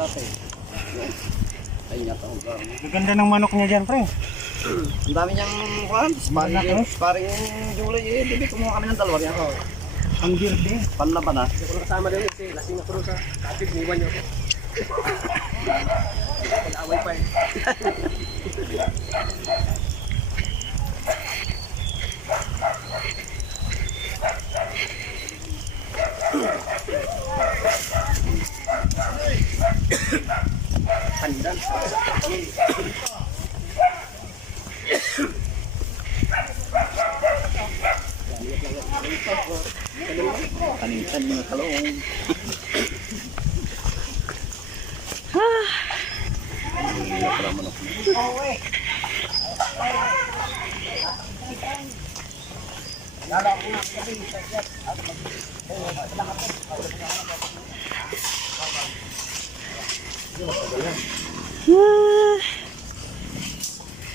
dati. Ay, nga taong ka. Gaganda ng manok niya dyan, pre. Ang dami niyang kuhan. Sparring July eh. Hindi kumuha kami ng dalawa niya. Ang birde. Panlaban na. Hindi ko nakasama din kasi lasing ako rin sa kapit. Niwan niyo ako. Pag-away pa eh. Pandan. Kanitan mga talong. Hindi na pala manok na.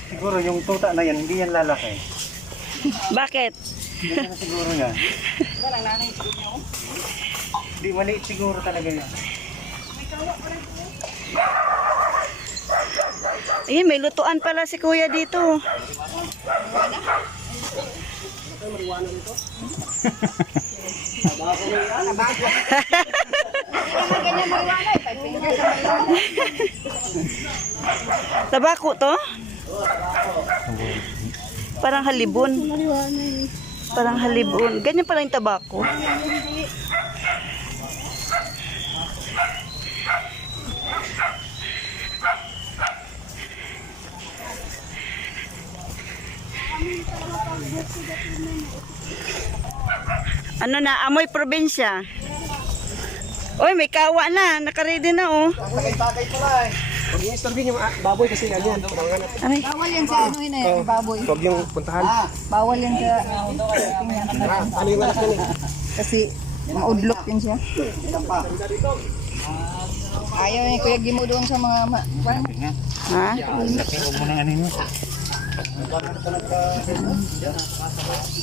Siguro yung tuta na yan, hindi yan lalaki. Bakit? Hindi na siguro yan. Hindi, maliit siguro talaga yan. Ayun, may lutuan pala si kuya dito. Tabako to? Parang halibon. Parang halibon. Ganyan pala yung tabako. Ano na, amoy probinsya. Oy, may kawa na. Nakaready na oh. Tagay-tagay pala eh. Huwag yung istorbihin yung baboy kasi yan yan. Ay, Bawal yan sa ano yun eh, baboy. Huwag yung puntahan. Bawal yan sa Ano yung anak yan eh? kasi maudlok yan siya. Ayaw ni Kuya Gimo doon sa mga ha? Laki mo ng ano nyo.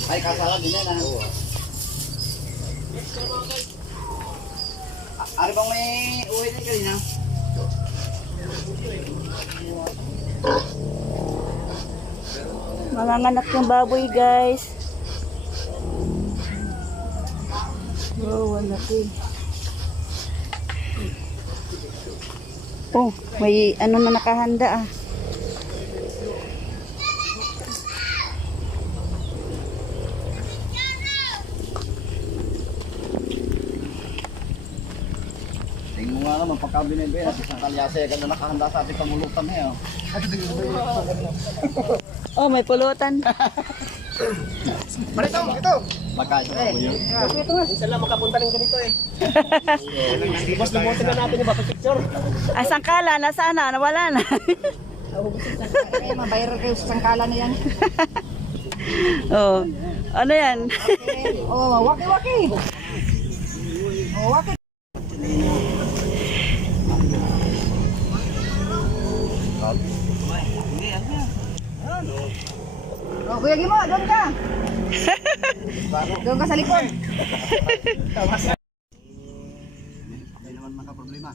Ay, kasala din yan ah. Ano bang may uwi din kanina? Manganganak yung baboy, guys. Oh, wala ko. Oh, may ano na nakahanda ah. Tingnan mo nga naman pagka binibira. Sa kalyase ka na nakahanda sa ating pamulutan eh. Oh. Oh, may pulutan. Marito, ito! Pagkain sa baboy yun. Minsan lang makapunta rin ganito eh. Boss, lumutin na natin yung picture. Ay, sangkala, nasaan na? Nawala na. eh, mabayar kayo sa sangkala na yan. Oh, ano yan? Oh, waki-waki. Oh, waki. Oh, Kuya Gimo, doon ka. Doon ka sa likod. Hindi naman makaproblema.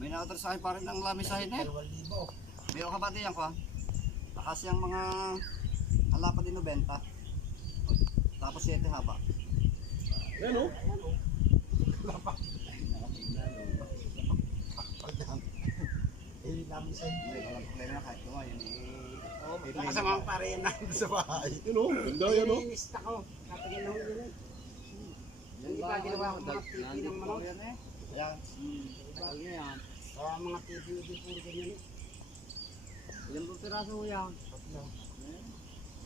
May na-order sa akin pa rin ng lamisahin eh. Meron ka ba diyan ko? Takas yung mga alapad din 90. Tapos 7 haba. Yan o. Hindi, walang problema na kahit kumain. Nakasama ang pare yan natin sa bahay. Yun o, ganda yan o. Nilista ko. Natingin lang yun eh. Hindi pa ginawa ko mga TV ng manok. Ayan. Tagal niya yan. Sa mga TV din puro ganyan eh. Ilan po piraso ko yan?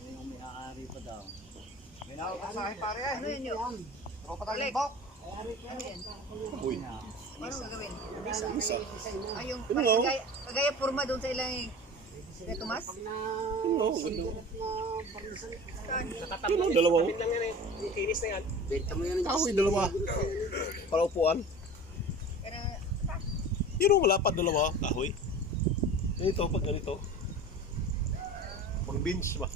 May may-aari pa daw. May na-order sa akin pare eh. Ano yun yun? Tropa tayo ng bok. Ano yan? Uy. Paano gagawin? Ay, yung kagaya forma doon sa ilang Kuya Tomas? Yun o, dalawa. Kapit lang yan eh. Yung kinis na yan. Benta mo yan. Kahoy, dalawa. Para upuan. Yun o, wala pa dalawa. Kahoy. Ganito, pag ganito. Pang beans ba?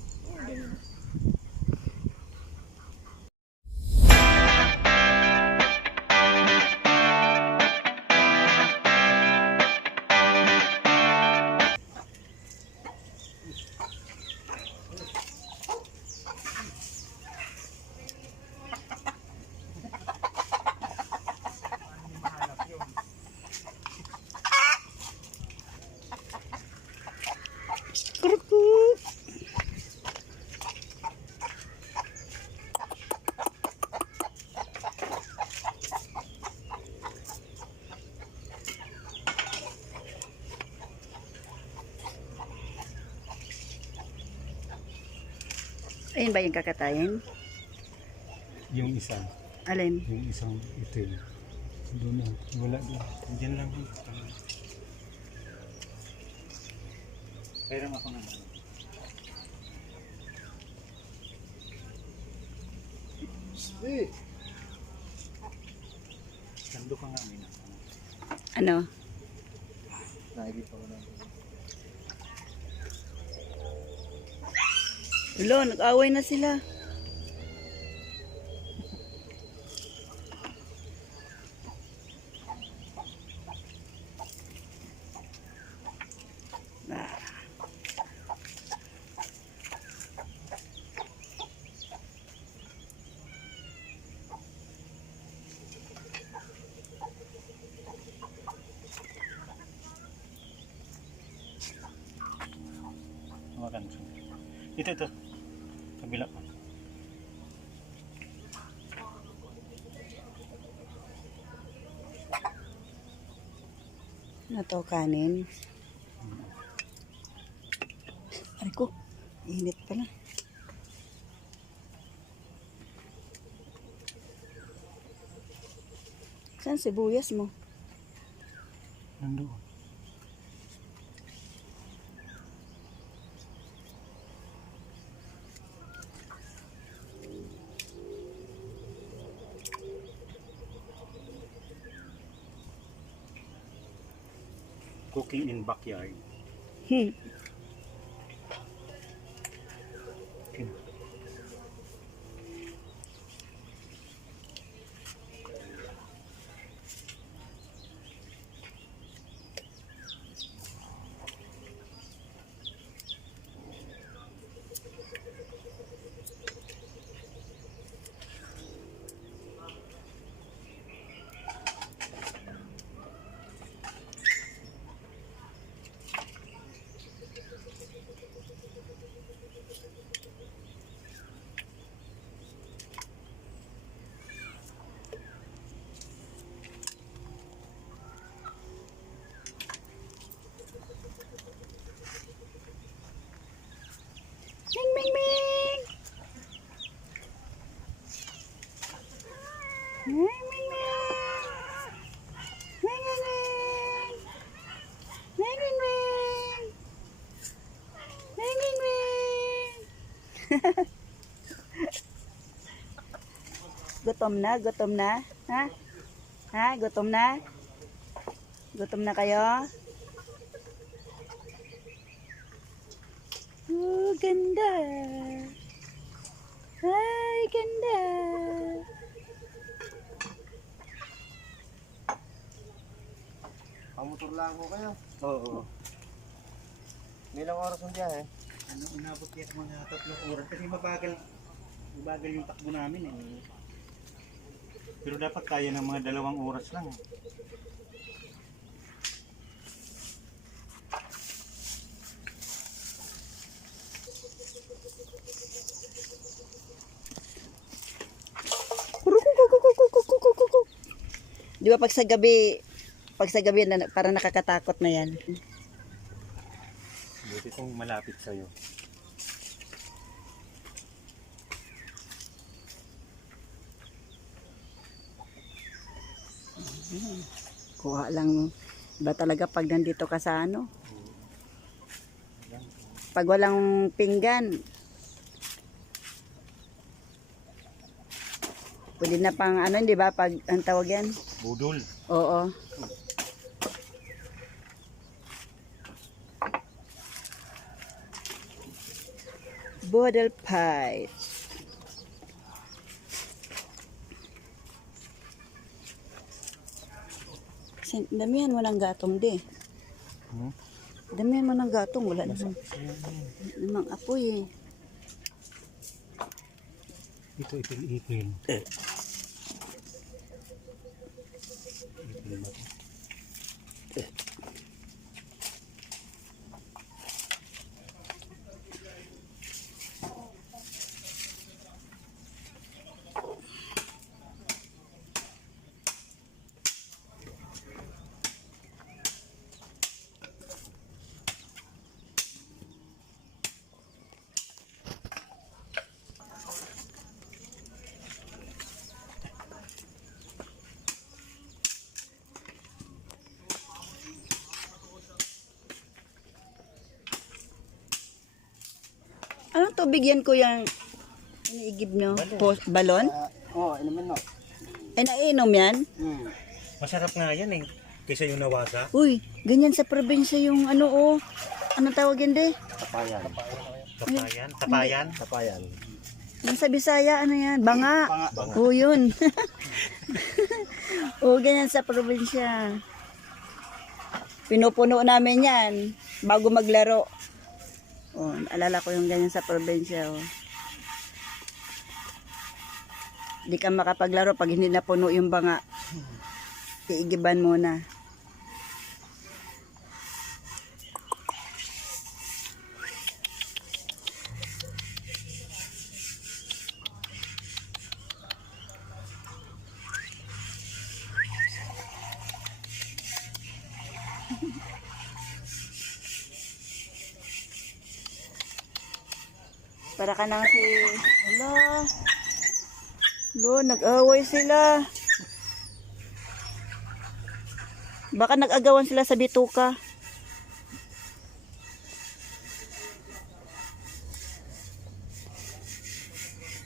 Ayun ba yung kakatayin? Yung isa. Alin? Yung isang itim. Doon na. Wala doon. Diyan lang. Pero ako naman. Sando ka nga, Mina. Ano? Nakikita ko na. Ulo, nag-away na sila. Makan. Ito. Kabila pa. Ano to, kanin? Aray ko, init pala. Saan sibuyas mo? Nandoon. Cooking in backyard. Hmm. Ming, ming, ming! Ming, ming, ming! Ming, ming, ming! Ming, ming, ming! Ming, ming, ming! Gutom na? Gutom na? Ha? Ha? Gutom na? Gutom na kayo? Oh, ganda. Ay, ganda. Pamotor lang ko kayo. Oo. Ilang oras ang biyahe? Ano, inabot yan mga 3 oras kasi mabagal yung takbo namin eh. Pero dapat kaya ng mga 2 oras lang. Di ba pag sa gabi na, parang nakakatakot na yan. Buti itong malapit sa'yo. Kuha lang. Ba talaga pag nandito ka sa ano? Pag walang pinggan, pwede na pang ano, di ba? Pag ang tawag yan? Budol. Oo. Bodel pie. Damihan mo ng gatong di. Hmm? Damihan mo ng gatong. Wala namang apoy eh. Ito ipil-ipil. Ipil ba ito? Anong tubig yan, kuya? Iniigib nyo? Balon? Oo, inumin mo. Ay, naiinom yan? Masarap nga yan eh. Kaysa yung nawasa. Uy, ganyan sa probinsya yung ano, oh. Anong tawag yun, de? Tapayan. Tapayan. Tapayan. Tapayan. Yung sa Bisaya, ano yan? Banga. Banga. Oo, yun. Oo, ganyan sa probinsya. Pinupuno namin yan bago maglaro. Oh, alala ko yung ganyan sa probinsya. Oh. Di ka makapaglaro pag hindi napuno yung banga. Iigiban muna. Para ka nang si... Hala. Lo, nag-away sila. Baka nag-agawan sila sa bituka.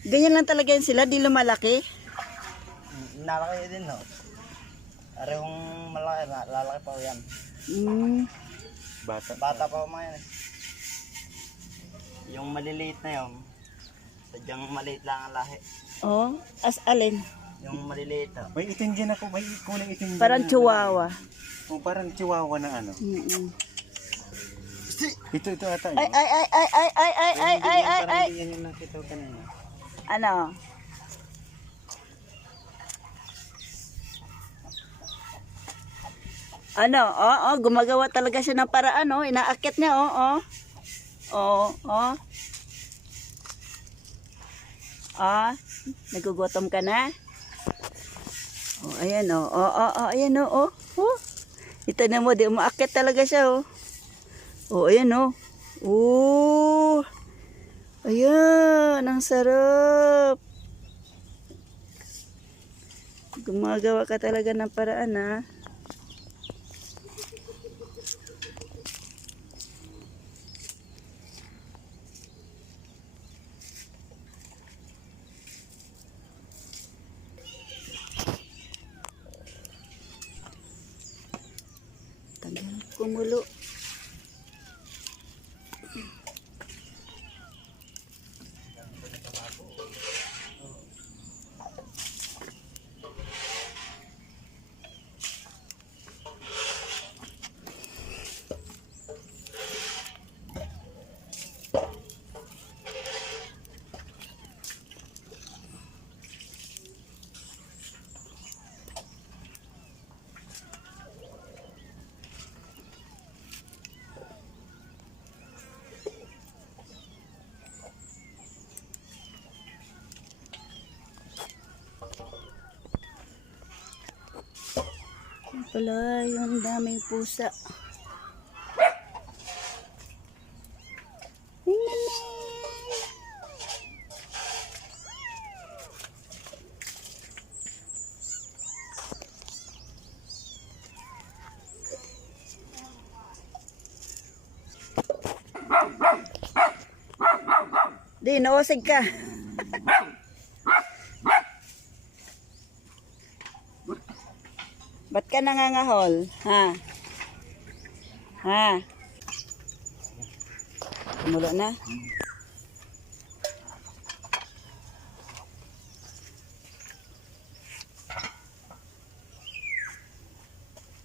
Ganyan lang talaga yun sila, di lumalaki. Nalaki din, no? Arehong malaki, lalaki pa yan. Bata. Bata pa mga yan eh. Yung maliliit na yun, sadyang maliit lang ang lahi. Oh, as alin? Yung maliliit na. May itim din ako. May kulay itim din. Parang na- chihuahua. Oh, parang chihuahua na ano. Ito ata. Ay, ay, ay, ay, ay, ay, ay, ay, ay, ay, ay. Yan yung nakita ko kanina. Ano? Ano? Oh, gumagawa talaga siya ng paraan, oh. Inaakit niya, oh, oh. Oh, oh. Ah, nagugutom ka na? Oh, ayan, oh. Oh, oh, oh, ayan, oh, oh. Oh. Ito na mo, di umaakit talaga siya, oh. Oh, ayan, oh. Oh. Ayan, ang sarap. Gumagawa ka talaga ng paraan, ha? Tanggal kumulo. Yan pala yung daming pusa. Di, naosig ka. Ba't ka nangangahol? Ha? Ha? Kumulo na?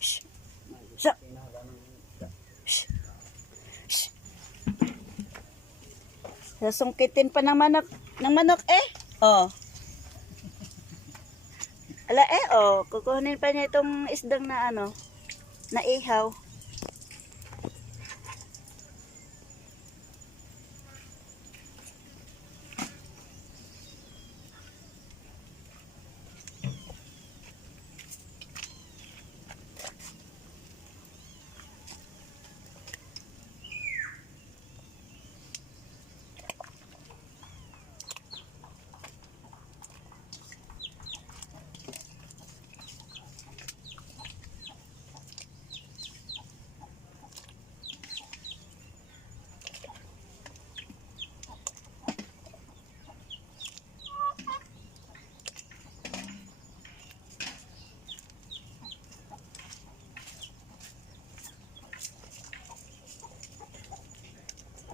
Shh. Shh. Shh. Shh. Sasungkitin pa ng manok eh. Oh. Ala oh, kukunin pa niya itong isdang na ano, na ihaw.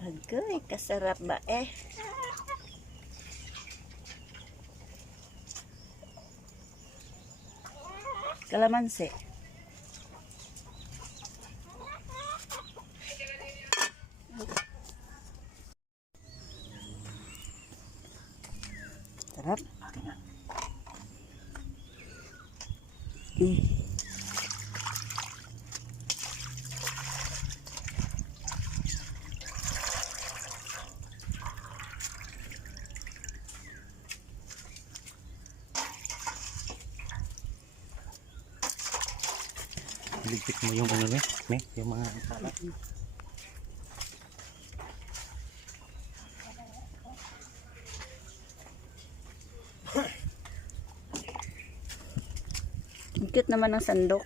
Agoy, kasarap ba eh? Kalamansi. Sarap. Ligpit mo yung ano yung mga salat. Ang cute naman ng sandok.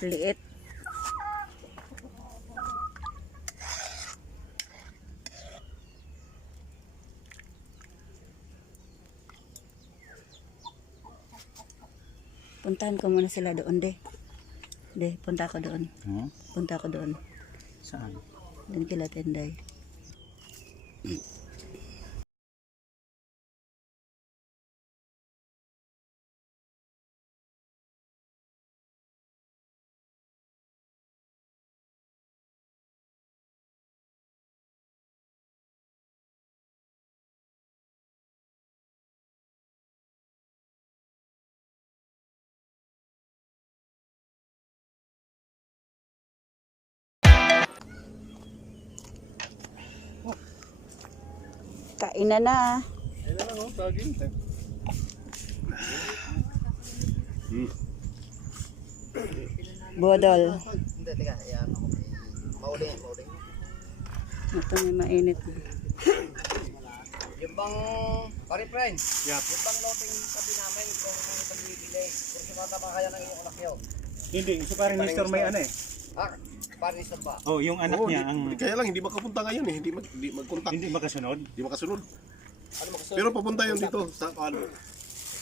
Liit. Puntahan ko muna sila doon, de. De, punta ko doon. Punta ko doon. Saan? Doon kila Tenday. Kain na na. Ayun na lang, oh, saging. Bodol. Hindi, teka, ayan ako. Mauli. Ito may mainit. Yung bang, pare friend, Yap. yung bang loting tabi namin kung ano yung pagbibili, kung sumata pa kaya ng iyong anak yun. Hindi, so parang Nestor may ano eh. Ah, pare ni ba? Oh, yung anak Oo, niya kaya lang, hindi makapunta ngayon eh. Hindi mag-contact. hindi makasunod. Hindi makasunod. Ano mo gusto? Pero papunta yun dito sa ano.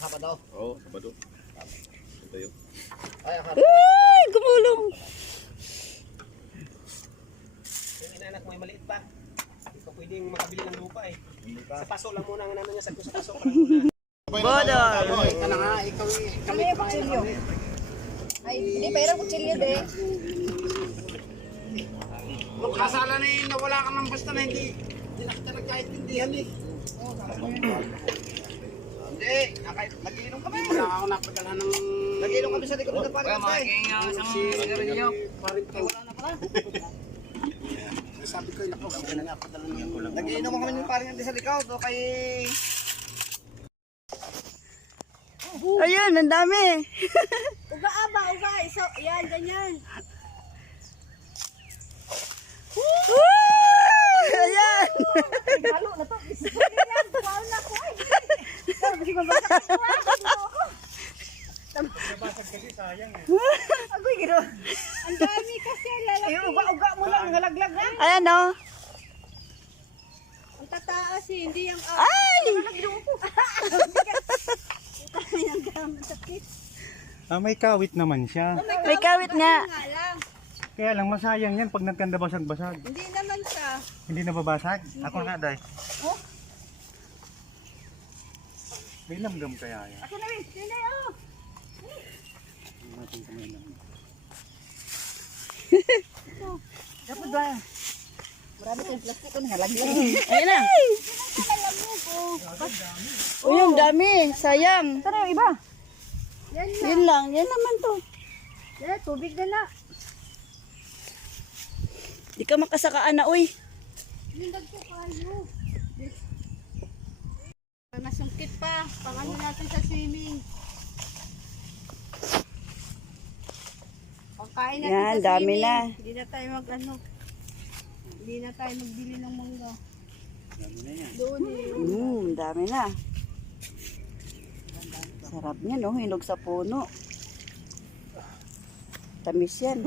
Sabado. Oo, Sabado. Punta yun. Ay, akala. Ay, gumulong. Yung inanak mo ay maliit pa. Hindi ka pwedeng makabili ng lupa eh. Sa paso lang muna ang namin niya. Sa paso ka lang muna. Bodol. Ikaw na nga, ikaw Ano yung kutsilyo? Ay, hindi, mayroong kutsilyo de. Magkasala na yun na wala ka ng basta na hindi na kita nagkaintindihan eh. Hindi, nag-iinom kami. Wala ako napadala ng... Nag-inom kami sa likod ng pare friend. isang sigarilyo. Wala na pala. Sabi ko, naku, hindi na napadala ng... Nag-inom kami ng pare ng sa likod o kay... Ayun, ang dami. Uga uga. Iso, yan, ganyan. Ayan. Regalo na to. Yan, tumaw na ko. Sabi ko, babasag ko. Nabasag kasi sayang eh. Agoy, gino. Ang dami kasi lalaki. Uga mo lang, nalaglag na. Ayan o. Ang tataas eh, hindi yung... Ay! Ang gamit sakit. May kawit naman siya. May kawit nga. Nga lang. Kaya lang masayang yan pag nagkanda basag-basag. Hindi naman siya. Hindi nababasag. Ako nga, Day. Oh? May langgam kaya yan. Ako na rin. Sino yun? Natin kamay lang. Dapat ba? Marami tayong plastic ko nalaglag. Ayan na. Uy, ang dami. Sayang. Tara yung iba. Yan na. Yun lang. Yan naman to. Yan, tubig na na. Di ka makasakaan na, uy. Lindag ko kayo. Nasungkit pa. Pangano natin sa swimming. Pagkain natin Yan, sa dami swimming. na. Hindi na tayo Hindi na tayo magbili ng mangga. Dami na yan. Doon eh. Dami na. Sarap niya, no? Hinog sa puno. Tamis yan.